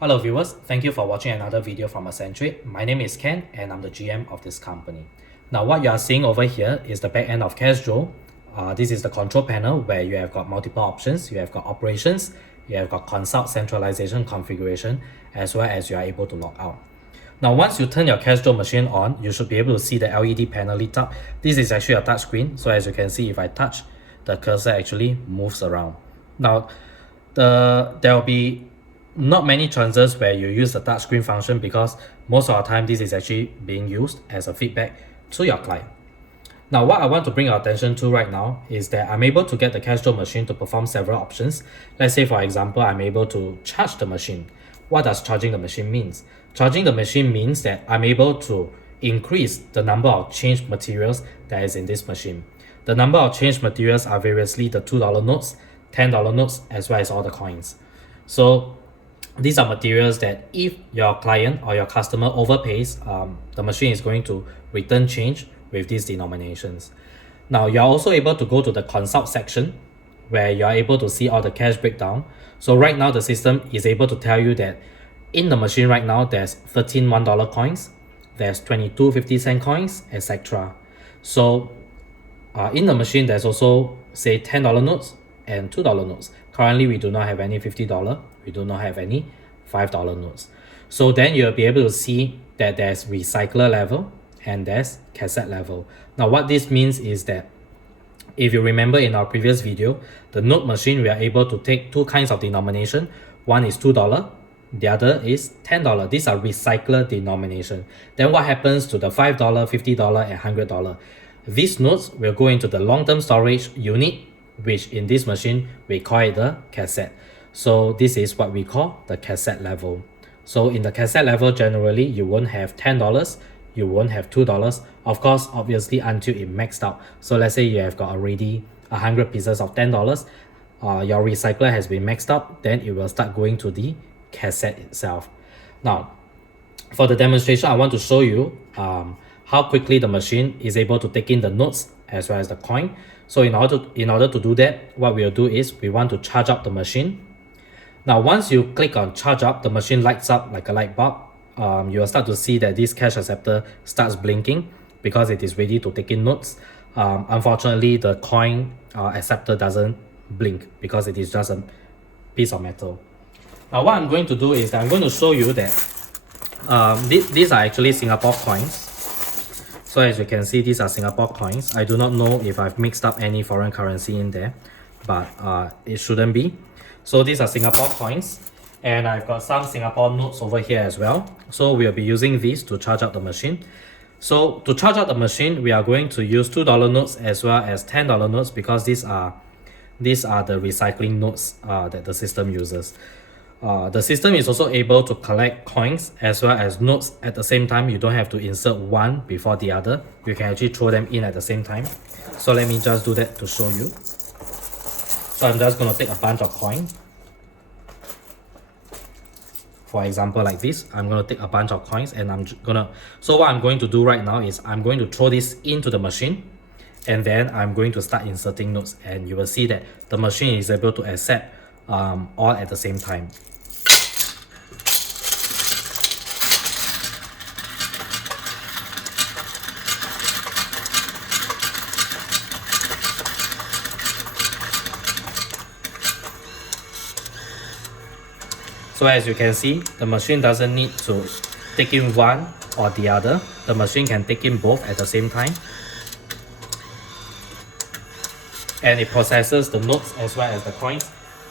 Hello viewers, thank you for watching another video from Accentuate. My name is Ken and I'm the GM of this company. Now what you are seeing over here is the back end of Cashdro. This is the control panel where you have got multiple options. You have got operations, you have got consult, centralization, configuration, as well as you are able to log out. Now once you turn your Cashdro machine on, you should be able to see the LED panel lit up. This is actually a touch screen, so as you can see, if I touch, the cursor actually moves around. Now there will be not many chances where you use the touchscreen function because most of the time this is actually being used as a feedback to your client. Now what I want to bring your attention to right now is that I'm able to get the Cashdro machine to perform several options. Let's say for example, I'm able to charge the machine. What does charging the machine means? Charging the machine means that I'm able to increase the number of changed materials that is in this machine. The number of changed materials are variously the $2 notes, $10 notes, as well as all the coins. So these are materials that if your client or your customer overpays, the machine is going to return change with these denominations. Now you're also able to go to the consult section where you're able to see all the cash breakdown. So right now the system is able to tell you that in the machine right now there's 13 $1 coins, there's 22 50-cent coins, etc. So in the machine there's also say $10 notes and $2 notes. Currently we do not have any $50, we do not have any $5 notes. So then you'll be able to see that there's recycler level and there's cassette level. Now what this means is that if you remember in our previous video, the note machine, we are able to take two kinds of denomination. One is $2, the other is $10. These are recycler denomination. Then what happens to the $5, $50 and $100? These notes will go into the long-term storage unit, which in this machine we call it the cassette. So this is what we call the cassette level. So in the cassette level, generally you won't have $10, you won't have $2, of course, obviously until it maxed out. So let's say you have got already 100 pieces of $10, your recycler has been maxed out, then it will start going to the cassette itself. Now for the demonstration, I want to show you how quickly the machine is able to take in the notes as well as the coin. So in order to do that, what we'll do is we want to charge up the machine. Now once you click on charge up, the machine lights up like a light bulb. You will start to see that this cash acceptor starts blinking because it is ready to take in notes. Unfortunately, the coin acceptor doesn't blink because it is just a piece of metal. Now what I'm going to do is that I'm going to show you that these are actually Singapore coins. So as you can see, these are Singapore coins. I do not know if I've mixed up any foreign currency in there, but it shouldn't be. So these are Singapore coins, and I've got some Singapore notes over here as well. So we'll be using these to charge up the machine. So to charge up the machine, we are going to use $2 notes as well as $10 notes because these are the recycling notes that the system uses. The system is also able to collect coins as well as notes at the same time. You don't have to insert one before the other. You can actually throw them in at the same time. So let me just do that to show you. So I'm just going to take a bunch of coins. For example, like this, I'm going to take a bunch of coins and so what I'm going to do right now is I'm going to throw this into the machine, and then I'm going to start inserting notes, and you will see that the machine is able to accept all at the same time. So as you can see, the machine doesn't need to take in one or the other. The machine can take in both at the same time. And it processes the notes as well as the coins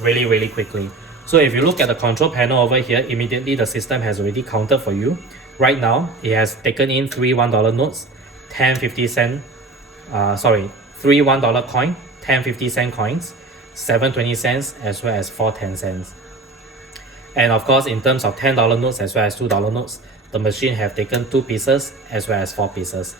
really quickly. So if you look at the control panel over here, immediately the system has already counted for you. Right now, it has taken in 3 $1 notes, 10 50-cent, 3 $1 coin, 10 50-cent coins, 7 20-cents, as well as 4 10-cents. And of course, in terms of $10 notes as well as $2 notes, the machine have taken 2 pieces as well as 4 pieces.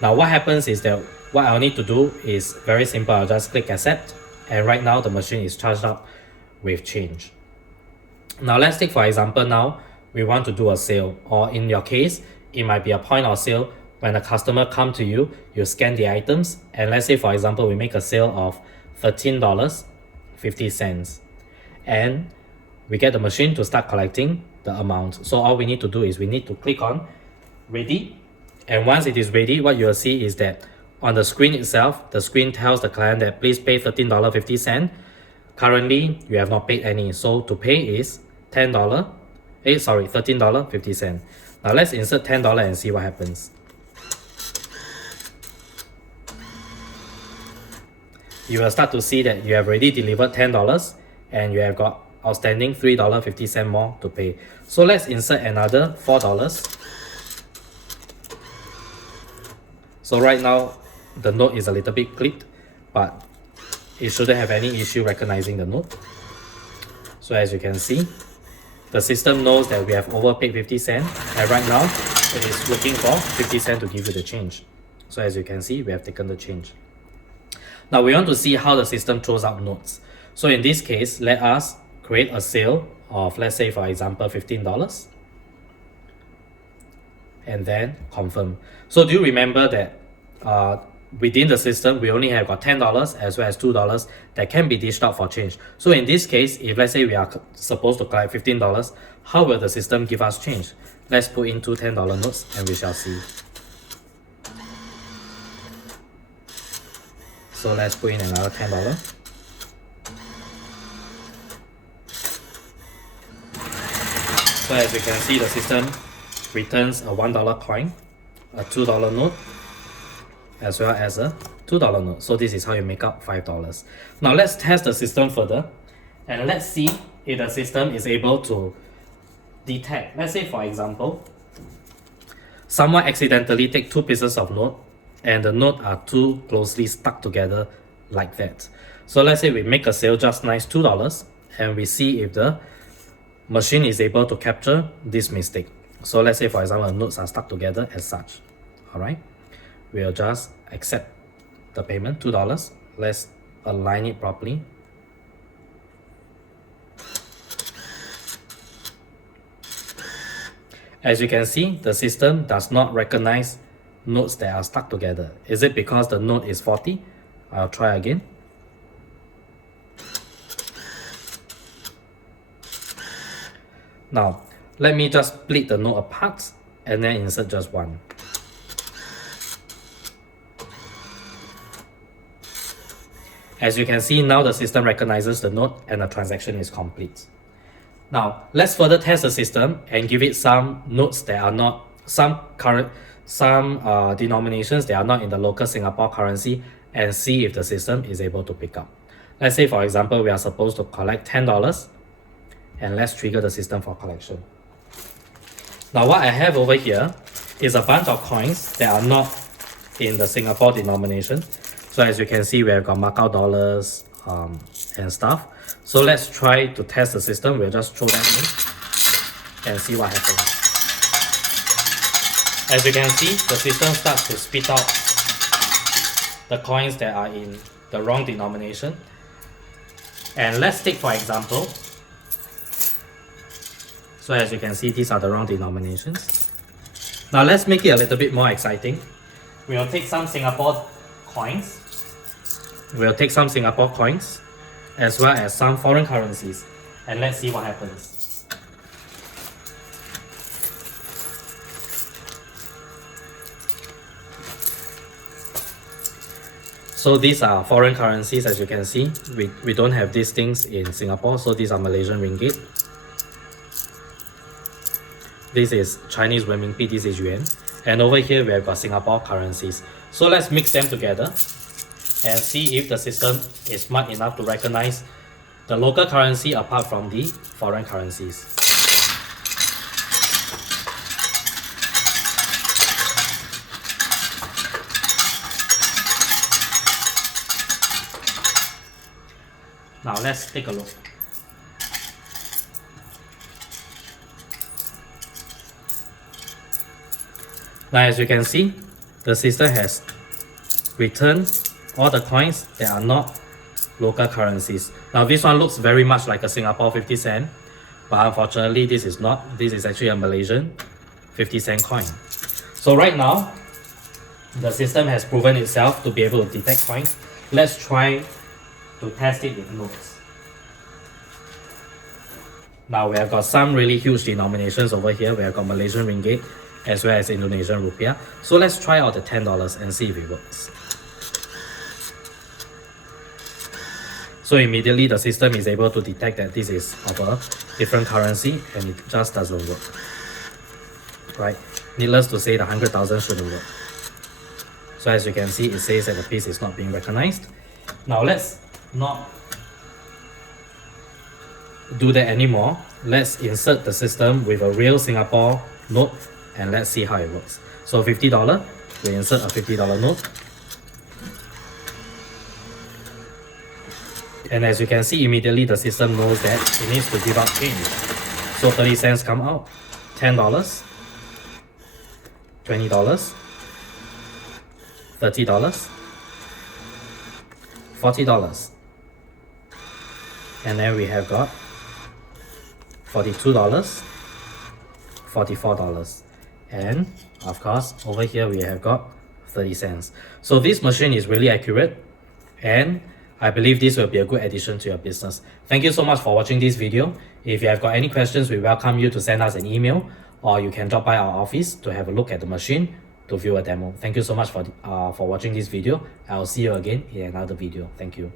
Now what happens is that what I'll need to do is very simple. I'll just click accept, and right now the machine is charged up with change. Now let's take for example, now we want to do a sale, or in your case, it might be a point of sale. When a customer come to you, you scan the items, and let's say for example, we make a sale of $13.50, and we get the machine to start collecting the amount. So all we need to do is we need to click on ready, and once it is ready, what you'll see is that on the screen itself, the screen tells the client that please pay $13.50. Currently, you have not paid any, so to pay is $13.50. Now let's insert $10 and see what happens. You will start to see that you have already delivered $10 and you have got outstanding $3.50 more to pay. So let's insert another $4. So right now the note is a little bit clipped, but it shouldn't have any issue recognizing the note. So as you can see, the system knows that we have overpaid 50 cents, and right now it is looking for 50 cents to give you the change. So as you can see, we have taken the change. Now we want to see how the system throws out notes. So in this case, let us create a sale of, let's say for example, $15, and then confirm. So do you remember that within the system, we only have got $10 as well as $2 that can be dished out for change. So in this case, if let's say we are supposed to collect $15, how will the system give us change? Let's put in two $10 notes and we shall see. So let's put in another $10. So as you can see, the system returns a $1 coin, a $2 note, as well as a $2 note. So this is how you make up $5. Now let's test the system further, and let's see if the system is able to detect. Let's say for example, someone accidentally take two pieces of note and the note are too closely stuck together like that. So let's say we make a sale just nice $2 and we see if the machine is able to capture this mistake. So let's say for example, the notes are stuck together as such. Alright, we'll just accept the payment, $2. Let's align it properly. As you can see, the system does not recognize notes that are stuck together. Is it because the note is faulty? I'll try again. Now, let me just split the note apart and then insert just one. As you can see, now the system recognizes the note and the transaction is complete. Now, let's further test the system and give it some notes that are not, some denominations that are not in the local Singapore currency, and see if the system is able to pick up. Let's say for example, we are supposed to collect $10, and let's trigger the system for collection. Now what I have over here is a bunch of coins that are not in the Singapore denomination. So as you can see, we have got Macau dollars and stuff. So let's try to test the system. We'll just throw that in and see what happens. As you can see, the system starts to spit out the coins that are in the wrong denomination. And let's take for example, so as you can see, these are the wrong denominations. Now let's make it a little bit more exciting. We'll take some Singapore coins. We'll take some Singapore coins as well as some foreign currencies, and let's see what happens. So these are foreign currencies. As you can see, we don't have these things in Singapore, so these are Malaysian ringgit. This is Chinese renminbi, this is yuan, and over here we have got Singapore currencies. So let's mix them together and see if the system is smart enough to recognize the local currency apart from the foreign currencies. Now let's take a look. Now as you can see, the system has returned all the coins that are not local currencies. Now this one looks very much like a Singapore 50 cent, but unfortunately this is not. This is actually a Malaysian 50 cent coin. So right now, the system has proven itself to be able to detect coins. Let's try to test it with notes. Now we have got some really huge denominations over here. We have got Malaysian Ringgit as well as Indonesian Rupiah. So let's try out the $10 and see if it works. So immediately the system is able to detect that this is of a different currency and it just doesn't work. Right? Needless to say, the 100,000 shouldn't work. So as you can see, it says that the piece is not being recognized. Now let's not do that anymore. Let's insert the system with a real Singapore note and let's see how it works. So $50, we insert a $50 note. And as you can see, immediately the system knows that it needs to give out change. So 30 cents come out, $10, $20, $30, $40. And then we have got $42, $44. And of course, over here we have got 30 cents. So this machine is really accurate and I believe this will be a good addition to your business. Thank you so much for watching this video. If you have got any questions, we welcome you to send us an email or you can drop by our office to have a look at the machine to view a demo. Thank you so much for watching this video. I'll see you again in another video. Thank you.